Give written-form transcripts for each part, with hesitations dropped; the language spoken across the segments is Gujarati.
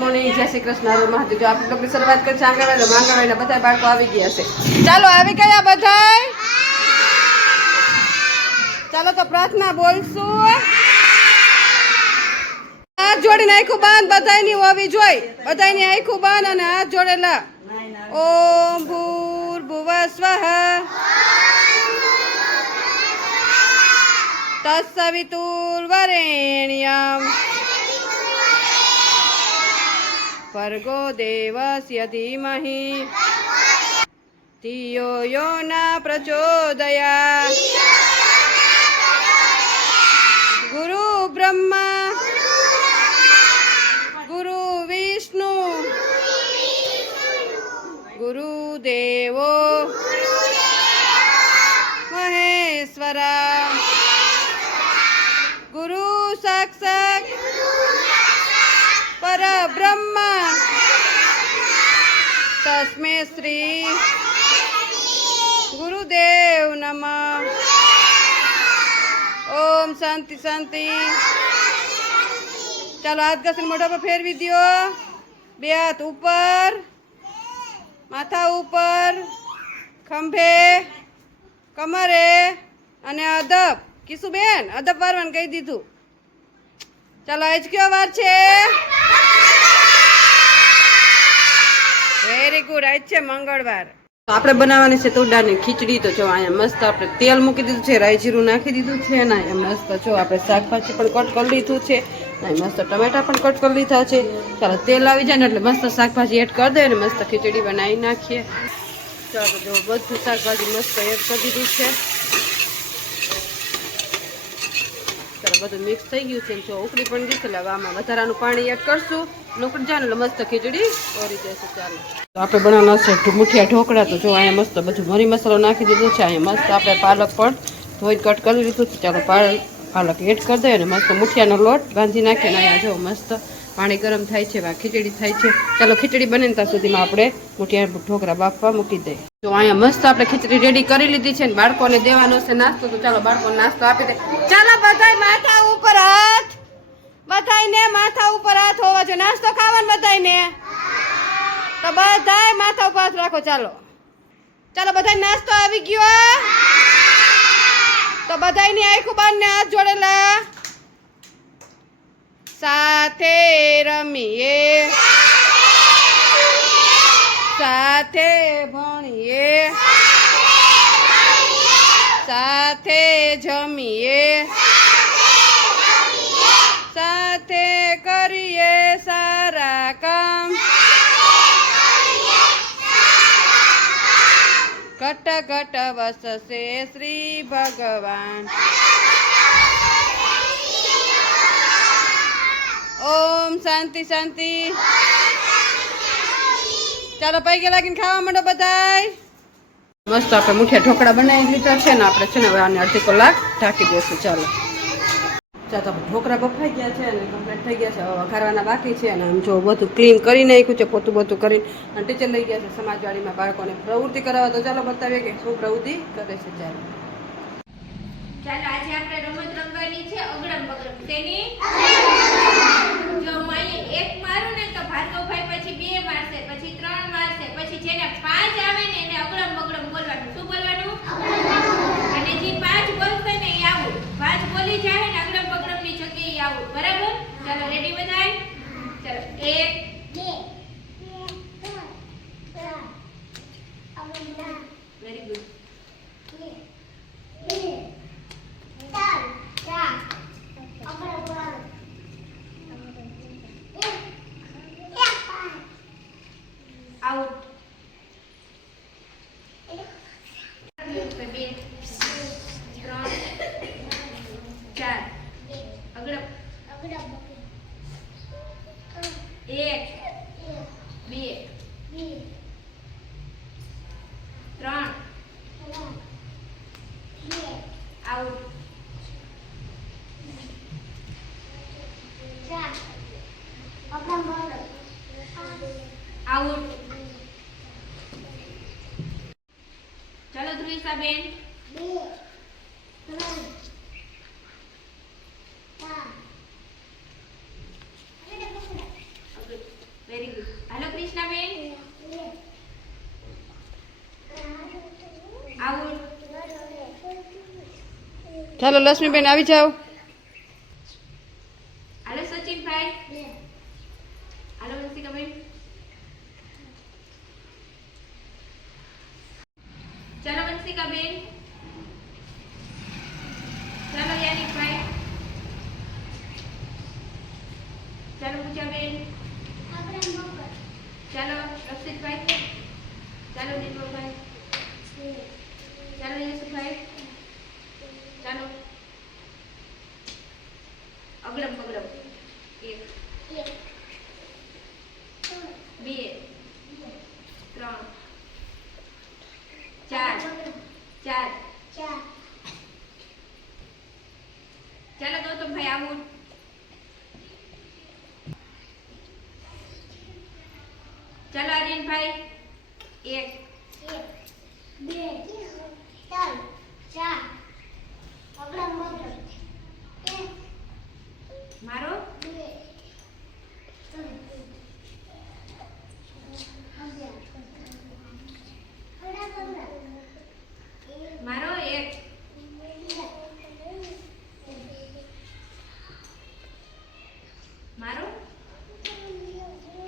મોર્નિંગ, જય શ્રી કૃષ્ણ, હર મહાદેવ. જો આપણે લોકોની શરૂઆત કરી છે આંગણવાડી. આંગણવાડીના બધા બાળકો આવી ગયા છે. ચાલો આવી ગયા બધાય. ચાલો તો પ્રાર્થના બોલશું. હાથ જોડીને આખું બાંધ, બધાયની હોવી જોઈ. બધાયની આખું બાંધ અને હાથ જોડેલા. ઓમ ભૂર્ભુવઃ સ્વઃ તત્સવિતુર્વરેણ્યં ભર્ગો દેવસ્ય ધીમહિ ધિયો યો ન પ્રચોદયાત્. ગુરુ બ્રહ્મા ગુરુ વિષ્ણુ ગુરુદેવો મહેશ્વરા ગુરુ સાક્ષાત પરબ્રહ્મ તસ્મે શ્રી ગુરુદેવ નમઃ. ઓમ શાંતિ શાંતિ. ચાલો હાથ ઘસીને મોઢા પર ફેરવી દો. બે હાથ ઉપર, માથા ઉપર, ખંભે, કમરે અને અદબ. કિશુબેન અદબ વારવાનું કહી દીધું. ચાલો આજ કયો વાર છે? Very good. આજ છે મંગળવાર. આપણે બનાવવાની છે તુરદાળની ખીચડી. તો જો અહીંયા મસ્ત આપણે તેલ મૂકી દીધું છે, રાઈ જીરું નાખી દીધું છે ને અહીંયા મસ્ત જો આપણે શાકભાજી પણ કટ કરી લીધું છે ને મસ્ત ટમેટા પણ કટ કરી લીધા છે. ચાલો તેલ આવી જાય ને એટલે મસ્ત શાકભાજી એડ કરી દે ને મસ્ત ખીચડી બનાવી નાખીએ. ચાલો જો બધું શાકભાજી મસ્ત એડ કરી દીધું છે. ચાલો બધું મિક્સ થઈ ગયું છે. જો ઉકળી પણ ગઈ છે એટલે હવે આમાં વધારાનું પાણી એડ કરશું. ઉકળી જાય ને એટલે મસ્ત ખીચડી ઓરી જશે. ચાલો તો આપણે બનાવવાના છે મુઠિયા ઢોકળા. તો જો અહીંયા મસ્ત બધું મરી મસાલો નાખી દીધો છે. અહીંયા મસ્ત આપણે પાલક પણ ધોઈ કટ કરી લીધું છે. ચાલો પાલક એડ કરી દઈએ અને મસ્ત મુઠિયાનો લોટ બાંધી નાખીએ. અહીંયા જો મસ્ત પાણી ગરમ થાય છે, ખીચડી થાય છે. ચાલો ખીચડી બને ત્યાં સુધીમાં આપણે મુઠિયા ઢોકળા બાફવા મૂકી દઈએ. તો અહીંયા મસ્ત આપણે ખીચડી રેડી કરી લીધી છે ને બાળકોને દેવાનો છે નાસ્તો. તો ચાલો બાળકોને નાસ્તો આપી દે. ચાલો બધાય માથા ઉપર હાથ, બધાયને માથા ઉપર હાથ હોવા જોઈએ. નાસ્તો ખાવાનો બધાયને. તો બધાય માથા ઉપર હાથ રાખો. ચાલો ચાલો બધાય નાસ્તો આવી ગયો. તો બધાયની આંખો બાંધને હાથ જોડેલા. સાથે રમીએ, સાથે ભણીએ, સાથે જમીએ, સાથે કરીએ સારા કામ. ઘટ ઘટ વસશે શ્રી ભગવાન. ઓમ શાંતિ શાંતિ. ચાલો પૈકી લાગીને ખાવા માંડો બધાય. મસ્ત આપણે મુઠિયા ઢોકળા બનાવી લીધા છે ને આપણે છે ને હવે આને અડધી કલાક ઢાંકી દઈશું. ચાલો ચાલો ઢોકળા બફાઈ ગયા છે અને કમ્પ્લીટ થઈ ગયા છે. હવે વઘારવાના બાકી છે અને આમ જો બધું ક્લીન કરી નાખ્યું છે, પોતું બધું કરીને. અને ટીચર લઈ ગયા છે સમાજવાડીમાં બાળકોને પ્રવૃત્તિ કરાવવા. તો ચાલો બતાવીએ કે શું પ્રવૃત્તિ કરે છે. ચાલો આજે આપણે રમત રમવાની છે અગડમ બગડમ. તેની જો હું અહીં એક મારું ને તો ભાર્ગવભાઈ પછી બે મારશે, પછી ત્રણ મારશે, પછી જેને પાંચ આવે ને એને અગડમ બગડમ બોલવાનું. શું બોલવાનું? અને જે પાંચ બોલશે ને એ આવું. પાંચ બોલી જાય ને અગડમ બગડમ ની જગ્યાએ આવું. બરાબર? ચાલો રેડી બધાય? ચાલો 1 2 3 very good. Out. 2 3 4 અગડમ 1 2 3 out. 4 out. ચાલો ધ્રુવિસાબેન. 2 3 4 ચાલો લક્ષ્મીબેન આવી જાઓ. હાલો સચિનભાઈ, હાલો વંશિકાબેન, ચાલો વંશિકાબેન, ચાલો યાનિકભાઈ, ચાલો પૂજાબેન, ચાલો રક્ષિતભાઈ, ચાલો નિર્મલભાઈ, ચાલો યશુભાઈ, ચાલો અગડમ બગડમ 1 2 3 4 ચાલો ગૌતમભાઈ આવું. ચાલો આર્યનભાઈ 1 મારો મારો 1 મારો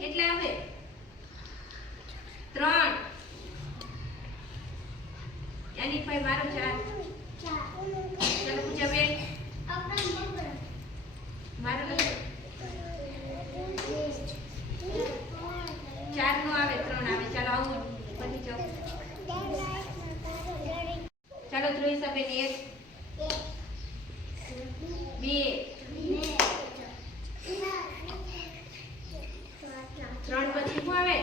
કેટલા આવે 3 યાનિકભાઈ મારો 4 ચાલો પૂજાબેન મારો 4 નો આવે 3 આવે. ચાલો આવું બની જાઓ. ચાલો ધ્રુવીસાબેન 1 2 3 પછી શું આવે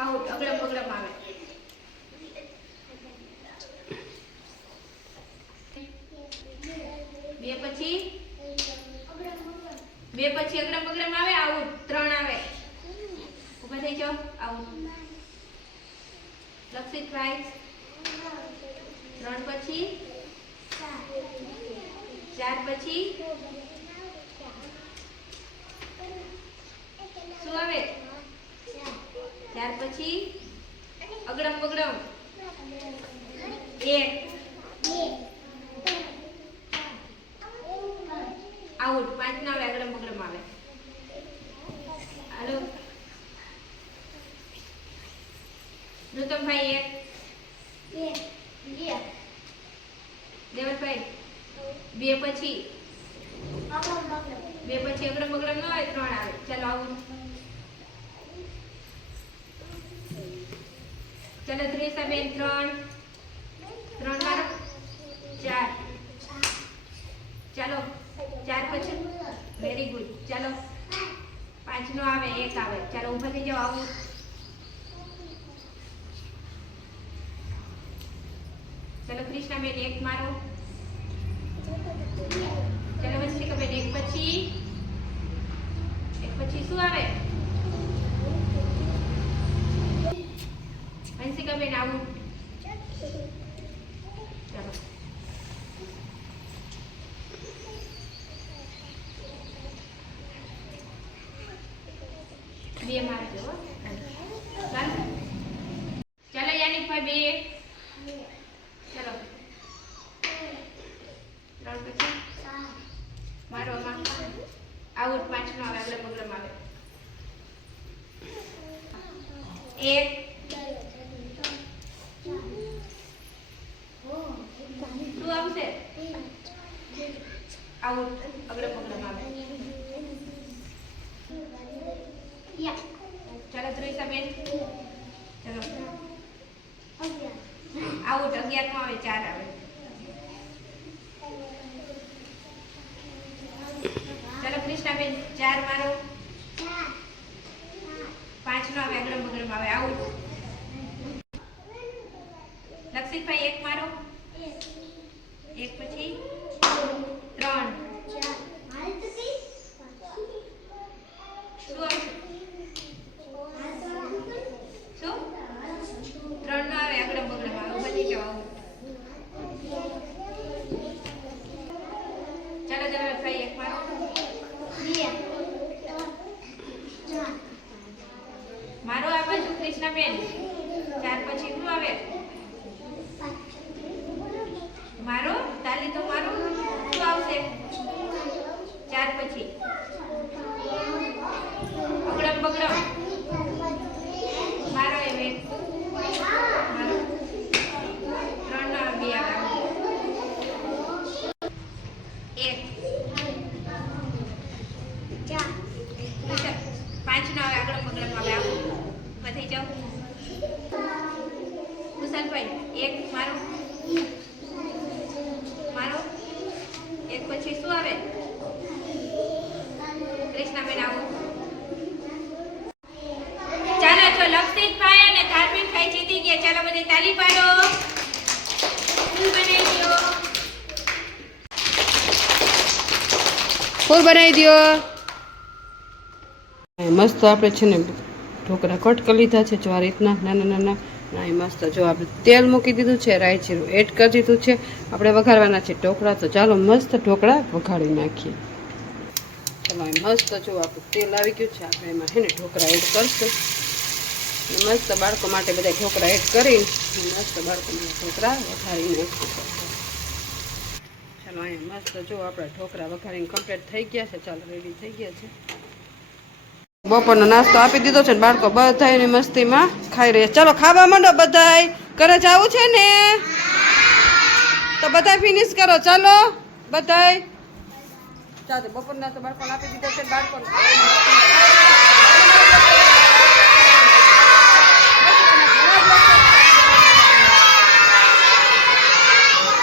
આઉટ અગડમ બગડમ આવે. બે પછી અગડમ બગડમ આવે આઉટ 3 આવે. ઊભા થઈ જાઓ આઉટ. લક્ષિતભાઈ 3 પછી 4 પછી શું આવે 4 પછી અગડમ બગડમ 1 આઉટ 5 ના આવે અગડમ બગડમ આવે. હાલો નૂતનભાઈ 1 દેવરભાઈ 2 પછી અગડમ બગડમ ન આવે 3 આવે. ચાલો આવું. ચાલો ધ્રેસાબેન 3 મારો 4 ચાલો 4 પછી વેરી ગુડ. ચાલો 5 નો આવે 1 આવે. ચાલો ઊભા થઈ જાઓ આવું. ચાલો કૃષ્ણાબેન 1 મારો. ચાલો વંશિકાબેન 1 પછી શું આવે વંશિકાબેન આવું. ચાલો બે મારજો. ચાલો ચાલો યાનિકભાઈ 2 ચાલો 3 પછી મારો આઉટ 5 નો આવે અગડમ બગડમ આવે 1 શું આવશે આઉટ અગડમ બગડમ આવે. ચાલો ધ્રુવીસાબેન ચાલો આઉટ 11 નો આવે 4 આવે. ચાલો કૃષ્ણાબેન 4 મારો 5 નો આવે અગડમ બગડમ આવે આઉટ. લક્ષિતભાઈ 1 મારો 1 પછી 3 શું આવશે શું 3 નો આવે અગડમ બગડમ આવે. બની જાઓ. ચાલો ભાઈ 1 મારો મારો આ બાજુ કૃષ્ણાબેન 4 પછી પછી શું આવે? મારો તાલી તો મારો શું આવશે? 4 પછી અગડમ બગડમ મારો એમ એક મારો 3 ના 2 આવે 1 5 ના આવે અગડમ બગડમ આવે આવું બધી જાઓ કુશલભાઈ 1 મારો મારો 1 પછી શું આવે? કૃષ્ણાબેન આવો. ચાલો જો લક્ષિતભાઈ અને ધાર્મિકભાઈ જીતી ગયા. ચાલો બધી તાલી પાડો. ફૂલ બનાવી દો. ફૂલ બનાવી દો. મસ્ત આપણે છે ને ઢોકળા કટ કરી લીધા છે જો આ રીતના નાના નાના. ના મસ્ત જો આપણે તેલ મૂકી દીધું છે, રાઈ જીરું એડ કરી દીધું છે. આપણે વઘારવાના છે ઢોકળા. તો ચાલો મસ્ત ઢોકળા વઘારી નાખીએ. ચાલો મસ્ત જો આપણું તેલ આવી ગયું છે. આપણે એમાં છે ને ઢોકળા એડ કરશું. મસ્ત બાળકો માટે બધા ઢોકળા એડ કરી મસ્ત બાળકો માટે ઢોકળા વઘારી નાખીશું. ચાલો અહીંયા મસ્ત જો આપણા ઢોકળા વઘારીને કમ્પ્લીટ થઈ ગયા છે. ચાલો રેડી થઈ ગયા છે. બપોરનો નાસ્તો આપી દીધો છે ને બાળકો બધા એની મસ્તીમાં ખાઈ રહ્યા. ચાલો ખાવા માંડો બધાય. ઘરે જવું છે ને તો બધાય ફિનિશ કરો. ચાલો બધાય ચાલો બપોરના તો બાળકોને આપી દીધો છે. બાળકો